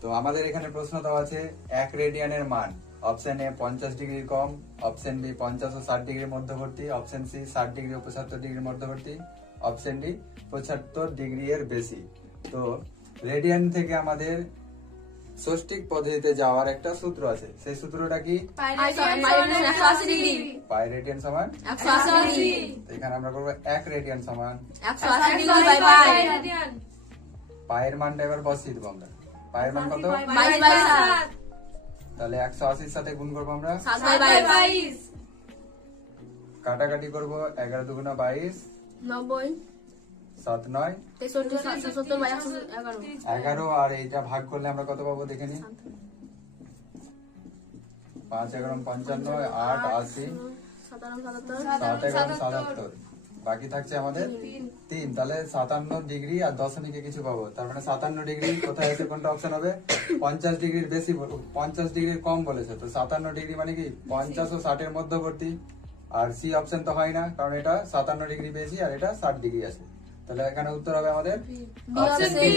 তো আমাদের এখানে প্রশ্ন দেওয়া আছে 1 রেডিয়ানের মান অপশন এ 50 ডিগ্রির কম, অপশন বি 50 ও 60 ডিগ্রির মধ্যবর্তী, অপশন সি 60 ডিগ্রি ও 75 ডিগ্রির মধ্যবর্তী, অপশন ডি 75 ডিগ্রি এর বেশি। তো রেডিয়ান থেকে আমাদের ষষ্ঠিক পদ্ধতিতে যাওয়ার একটা সূত্র আছে, সেই সূত্রটা কি? পাই রেডিয়ান পাই রেডিয়ান সমান, 180 ডিগ্রি। তো এখানে আমরা করবো 1 রেডিয়ান সমান 180 ডিগ্রি বাই পাই। পায়ের মানটা এবার বসিয়ে দেবো আমরা। পায়ের মান কত? 22/7। তাহলে 180 এর সাথে গুণ করবো আমরা, 7/22। কাটাকাটি করবো, 11 দুগুণা 22, 90 7 9 63 770/111। 11, আর এইটা ভাগ করলে আমরা কত পাবো দেখে নি? 5 11 55, 8 80, 7 11 77, বাকি থাকছে আমাদের 3। তাহলে 57 ডিগ্রি আর দশমিকে কিছু পাবো, তার মানে 57 ডিগ্রি কোথায় আছে, কোনটা অপশন হবে? 50 ডিগ্রির বেশি, 50 ডিগ্রির কম বলেছে, তো 57 ডিগ্রি মানে কি 50 ও 60 এর মধ্যবর্তী। আর সি অপশন তো হয় না, কারণ এটা 57 ডিগ্রি বেশি আর এটা 60 ডিগ্রি আছে। তাহলে এখানে উত্তর হবে আমাদের অপশন বি।